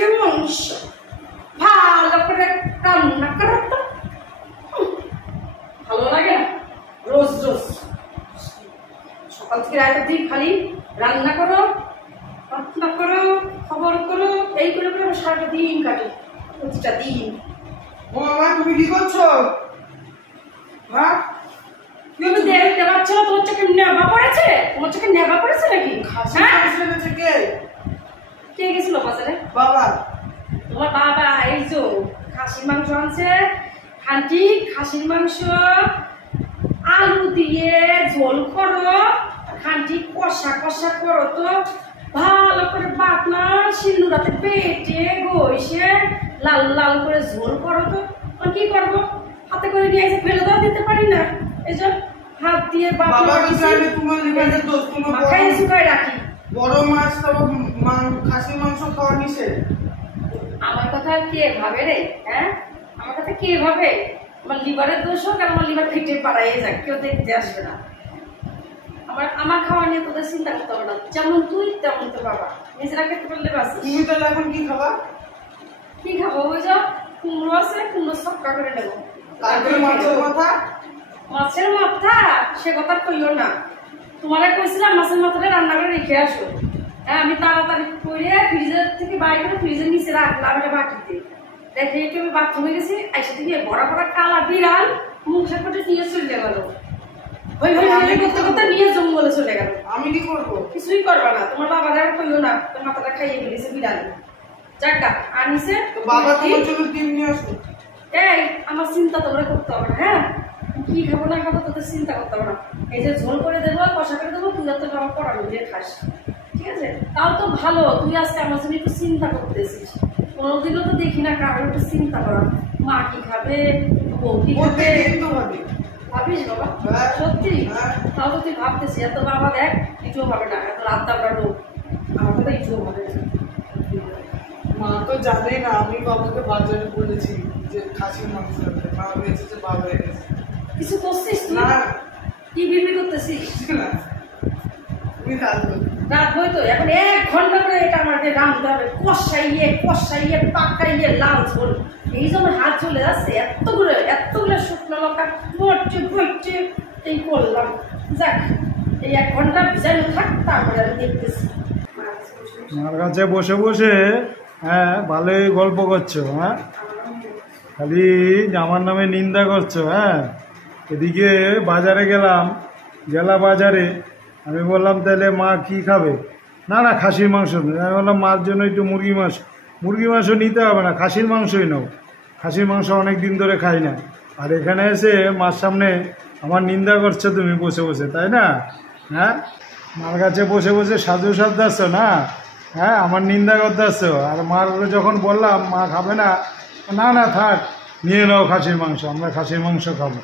খাসির মাংস ভালো করে রান্না করো তো। ভালো লাগে না রোজ রোজ সকাল থেকে রাত অব্দি খালি রান্না করো প্রার্থনা করো খবর করো এই করে করে সারাটা দিন কাটে প্রতিটা দিন। ও মা তুমি কি করছো? হ্যাঁ তুমি দেখতে পাচ্ছ না তোমার চোখে নেবা পড়েছে? তোমার চোখে নেবা পড়েছে নাকি? কে কে গেছিল বাজারে? বাবা। তোমার বাবা এই যে খাসির মাংস আনছে, খাঁটি খাসির মাংস আলু দিয়ে ঝোল করো, খাঁটি কষা কষা করো তো ভালো করে বাটনা সিন্দুরাতে পেটে ঘষে লাল লাল করে ঝোল করো তো। আর কি করবো, হাতে করে নিয়ে এসে ফেলে দাও, দিতে পারি না, এই যে হাত দিয়ে বাটনা মাখাই শুকায় রাখি। বড় মাছ তো খাসির মাংস খাওয়া নিষেধ। আমার কথা কে ভাবে রে? হ্যাঁ আমার কথা কে ভাবে? আমার লিভারের দোষ হোক আর আমার লিভার ফেটে পাড়াই যাক, কেউ দেখতে আসবে না। আমার খাওয়া নিয়ে তোদের চিন্তা করতে হবে না, যেমন তুই তেমন তো বাবা, নিজেরা খেতে পারলে বাস। তুমি তাহলে এখন কি খাবা? কি খাবো? ওই যে কুমড়ো আছে, কুমড়ো সক্কা করে নেবো। তারপরে মাছের মাথা। মাছের মাথা সে কথা কইও না, তোমারে কইছিলাম মাছের মাথাটা রান্না করে রেখে আসো। হ্যাঁ আমি তাড়াতাড়ি করে ফ্রিজের থেকে বাইরে করে ফ্রিজের নিচে রাখলাম এটা বাটিতে। দেখে একটু আমি বাথরুমে গেছি, আইসা থেকে বড় বড় কালা বিড়াল মুখ সাপটে নিয়ে চলে গেল। ওই ভাই করতে করতে নিয়ে জঙ্গলে চলে গেল। আমি কি করবো? কিছুই করবা না, তোমার বাবা আর কইও না, তোর মাথাটা খাইয়ে ফেলেছে বিড়াল। যাক আনিছে বাবা তোমার জন্য ডিম নিয়ে আসো। এই আমার চিন্তা তোমরা করতে হবে না, হ্যাঁ কি খাবো না খাবো তোদের চিন্তা করতে হবে না। এই যে ঝোল করে দেবো, কষা করে দেবো, তুই তো আমার পড়ানো দিয়ে খাস, ঠিক আছে? তাও তো ভালো, তুই আজকে আমার জন্য একটু চিন্তা করতেছিস। কোনোদিনও তো দেখি না কারোর একটু চিন্তা করা, মা কি খাবে, বউ কি খাবে। ভাবিস বাবা? সত্যি? তাও তো তুই ভাবতেছি, এত বাবা দেখ কিছুও হবে না, এত রাত দাবড়া লোক, আমার কথা কিছুও হবে না। মা তো জানে না আমি বাবাকে বাজারে বলেছি যে খাসির মাংস মা হয়েছে যে বাবা এনেছে। কিছু করছিস না কি বিবি করতেছিস? তুমি রাখবে রাখবোই তো, এখন 1 ঘন্টা করে এটা আমাকে রাঁধতে হবে, কষাইয়ে কষাইয়ে পাকাইয়ে লাল ঝোল। এই যে আমার হাত চলে যাচ্ছে, এতগুলো শুকনো লঙ্কা ভরছে ভরছে এই করলাম। যাক এই 1 ঘন্টা ভিজানো থাক, তারপরে আমি দেখতেছি। আমার কাছে বসে বসে হ্যাঁ ভালোই গল্প করছো, হ্যাঁ খালি আমার নামে নিন্দা করছো। হ্যাঁ এদিকে বাজারে গেলাম বাজারে, আমি বললাম তাহলে মা কি খাবে? না না খাসির মাংস, আমি বললাম মার জন্য একটু মুরগি মাংস নিতে হবে না, খাসির মাংসই নাও, খাসির মাংস অনেক দিন ধরে খাই না। আর এখানে এসে মার সামনে আমার নিন্দা করছো তুমি বসে বসে, তাই না? হ্যাঁ মার কাছে বসে বসে সাজু সাজতেছ না, হ্যাঁ আমার নিন্দা করতেছ। আর মার যখন বললাম মা খাবে না, না না থাক নিয়ে নাও খাসির মাংস, আমরা খাসির মাংস খাবো।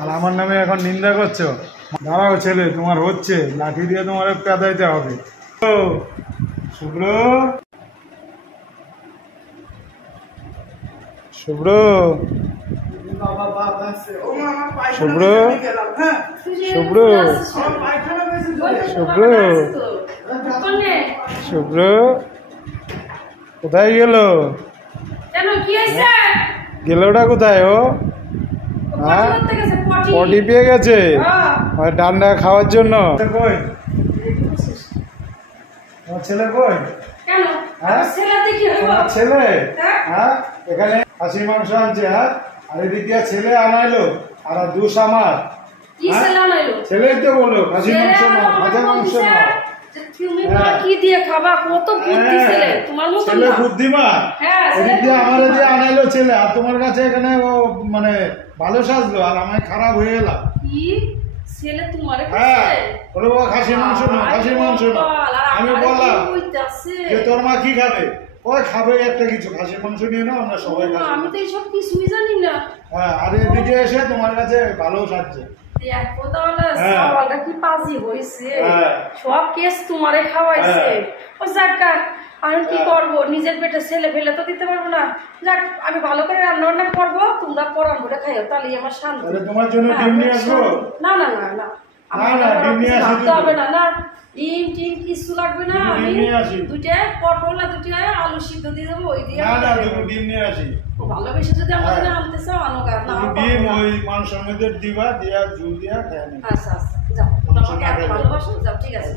আর আমার নামে এখন নিন্দা করছো? দাঁড়াও ছেলে, তোমার হচ্ছে, লাঠি দিয়ে তোমার পেদাইতে হবে। শুভ্র শুভ্র শুভ্র শুভ্র শুভ্র শুভ্র কোথায় গেল? গেলটা কোথায় ও? হ্যাঁ পটি পেয়ে গেছে ডান্ডা খাওয়ার জন্য। কই তোমার ছেলে? কই ছেলে? হ্যাঁ এখানে খাসির মাংস আনছে, হ্যাঁ আর এদিক দিয়ে ছেলে আনাইলো, আর দোষ আমার। ছেলেই তো বললো খাসির মাংস না, ভাজা মাংস না। কি দিয়ে খাবা? কত বুদ্ধি ছেলে, তোমার মতো ছেলে বুদ্ধিমান। এদিক দিয়ে আমার দিয়ে আনাইলো ছেলে, আর তোমার কাছে এখানে ও মানে ভালো সাজলো, আর আমায় খারাপ হয়ে গেলাম। কি ছেলে তোমারে? হ্যাঁ বলে বাবা খাসির মাংস না, খাসির মাংস না। আমি বললাম যে তোর মা কি খাবে? ওই খাবে একটা কিছু, খাসির মাংস নিয়ে নাও, আমরা সবাই খাবো। আমি তো এইসব কিছুই জানি না। হ্যাঁ আর এদিকে এসে তোমার কাছে ভালো সাজছে। কি পাজি হয়েছে, সব কেস তোমারে খাওয়াইছে। ও যাক আমি কি করবো, নিজের পেটে ছেলে ফেলে তো দিতে পারবো না। যাক আমি ভালো করে রান্না বান্না করবো, তোমরা পরাম করে খাইও, তাহলে আমার শান্তি। তোমার জন্য ডিম নিয়ে আসবো? না না না না হবে না, না ডিম টিম কিছু লাগবে না। আমি 2টা পটল আর 2টা আলু সিদ্ধ দিয়ে দেবো ওই দিয়ে না না দুটো ডিম নিয়ে আসি ভালোবেসে যদি আমার জন্য আনতে চাও আনো গা না দুটো ডিম ওই মাংসের মধ্যে দিবা দিয়া ঝুল দিয়া খেয়ে নিই আচ্ছা আচ্ছা যাও তোমরা আমাকে এত ভালোবাসো যাও ঠিক আছে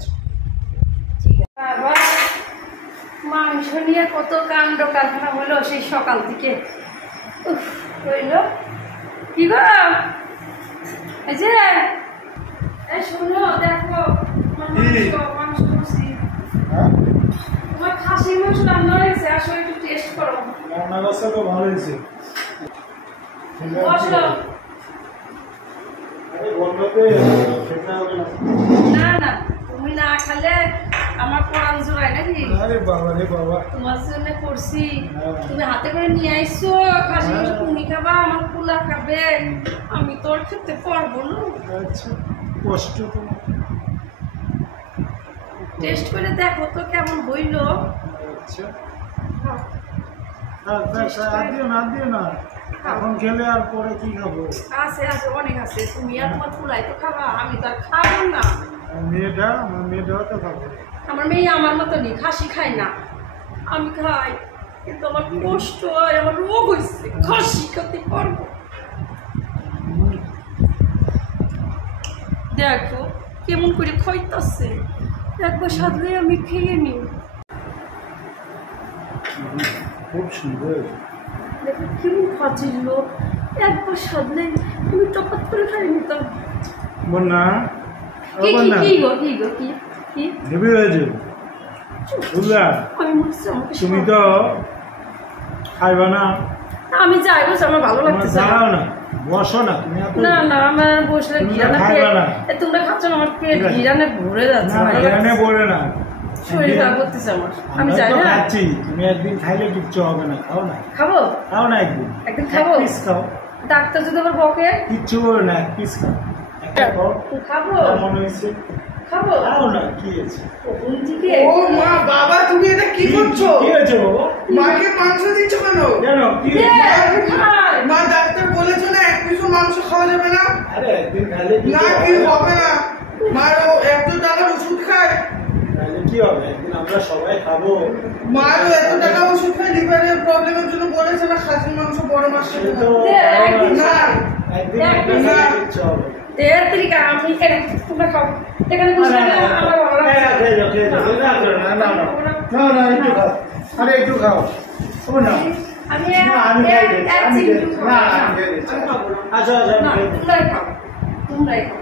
ঠিক আছে বাবা মাংস নিয়ে কত কাণ্ড কারখানা হলো সেই সকাল থেকে উফ হইল কি গো এই যে এই শোনো দেখো মাংস করছি হ্যাঁ তোমার খাসির মাংস রান্না হয়েছে আসো একটু টেস্ট করো রান্না করছে তো ভালো হয়েছে বসো আরে বন্ধতে খেতে হবে না না না তুমি না খেলে আমার পরাণ জোড়ায় নাকি আরে বাবা রে বাবা তোমার জন্য করছি হ্যাঁ। তুমি হাতে করে নিয়ে আইসো খাসি মাংস তুমি খাবা আমার পোলা খাবে আমি তোর খেতে পারবো না আচ্ছা কষ্ট তো টেস্ট করে দেখো তো কেমন হইলো আচ্ছা আর দিও না এখন খেলে আর পরে কি খাবো আছে আছে অনেক আছে তুমি আর তোমার পোলাই তো খাবা আমি তো আর খাবো না আমার মেয়েটাও তো খাবো আমার মেয়ে আমার মতনই খাসি খায় না আমি খাই কিন্তু আমার কষ্ট হয় আমার রোগ হয়েছে খাসি খেতে পারবো দেখো কেমন করে খাইতেছে একবার সাধলে আমি খেয়ে নিই খুব সুন্দর দেখো কেমন খাচ্ছিল একবার সাধলে তুমি টপাত করে খাই নিতাম বন্যা কি কি কি গো কি গো কি কি হেভি হয়েছে বুঝলাম আমি বলছি আমাকে তুমি তো খাইবা না আমি যাই বলছি আমার ভালো তোমার লাগতেছে দাঁড়াও না বসো না তুমি না না আমার বসলে তুমি ঘিরানে খাইবা না। তোমরা খাচ্ছ না আমার পেট ঠিক আছে। ঘিরানে ভরে যাচ্ছে না ভালো এখানে লাগছে। বলে না শরীর খারাপ করতেছে আমার আমি আমরা যাই তো না খাচ্ছি তুমি একদিন খাইলে কিচ্ছু হবে না খাও না খাবো খাও না একদিন একদিন খাবো পিস খাও ডাক্তার যদি আবার বকে কিচ্ছু হবে না এক পিস খাও একটা খাও খাবো যা মনে হয়েছে খাবো খাও না কি আছে কখন থেকে ও মা বাবা তুমি এটা কি করছো কি হয়েছে বাবা মাকে মাংস দিচ্ছ কেন কেন কি দে, হয়েছে? খাই। মা ডাক্তার বলেছে না এক পিসও মাংস খাওয়া যাবে না আরে একদিন খাইলে কি না কি হবে না মার ও 100 টাকার ওষুধ খায় তাহলে কি হবে একদিন আমরা সবাই খাবো মারও 100 টাকা ওষুধ খায় লিভারের প্রবলেমের জন্য বলেছে না খাসির মাংস বড় মাছ সে খেতে তো দে, একদিন না একদিন একদিন একটা না। খাইলে কিচ্ছু হবে না। দেড় তারিখ আমি এখানে তোমরা খাও এখানে বসে থাকলে আমার ভালো লাগছে না একটু খাও আরে একটু খাও ও না আমি না, আমি খাই এক আমি চিমটি না খাবো। আমি খাই আচ্ছা আচ্ছা না আমি খাই তোমরাই খাও তোমরাই খাও